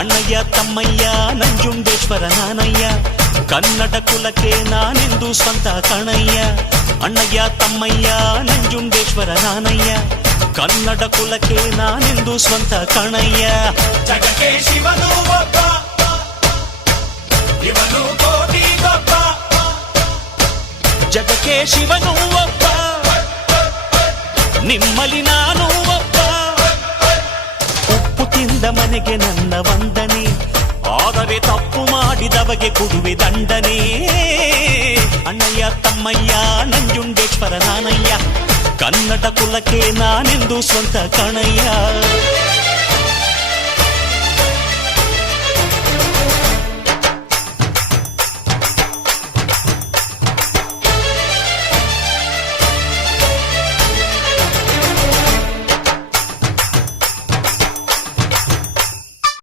ಅಣ್ಣಯ್ಯ ತಮ್ಮಯ್ಯ ನಂಜುಂಡೇಶ್ವರ ನಾನಯ್ಯ ಕನ್ನಡ ಕುಲಕ್ಕೆ ನಾನೆಂದು ಸ್ವಂತ ಕಣಯ್ಯ ಅಣ್ಣಯ್ಯ ತಮ್ಮಯ್ಯ ನಂಜುಂಡೇಶ್ವರ ನಾನಯ್ಯ ಕನ್ನಡ ಕುಲಕ್ಕೆ ನಾನೆಂದು ಸ್ವಂತ ಕಣಯ್ಯ ಜಗಕ್ಕೆ ಶಿವನು ಒಬ್ಬ ಇವನು ಕೋಟಿ ಗೊಬ್ಬ ಜಗಕ್ಕೆ ಶಿವನು ಒಬ್ಬ ನಿಮ್ಮಲ್ಲಿ ನಾನು ಒಬ್ಬ ಉಪ್ಪು ತಿಂದ ಮನೆಗೆ ನನ್ನ ವಂದನೆ ಆದರೆ ತಪ್ಪು ಮಾಡಿದವಗೆ ಕೊಡುವೆ ದಂಡನೆ ಅಣ್ಣಯ್ಯ ತಮ್ಮಯ್ಯ ನಂಜುಂಡೇಶ್ವರ ನಾನಯ್ಯ ಕನ್ನಡ ಕುಲಕ್ಕೆ ನಾನೆಂದು ಸ್ವಂತ ಕಣಯ್ಯ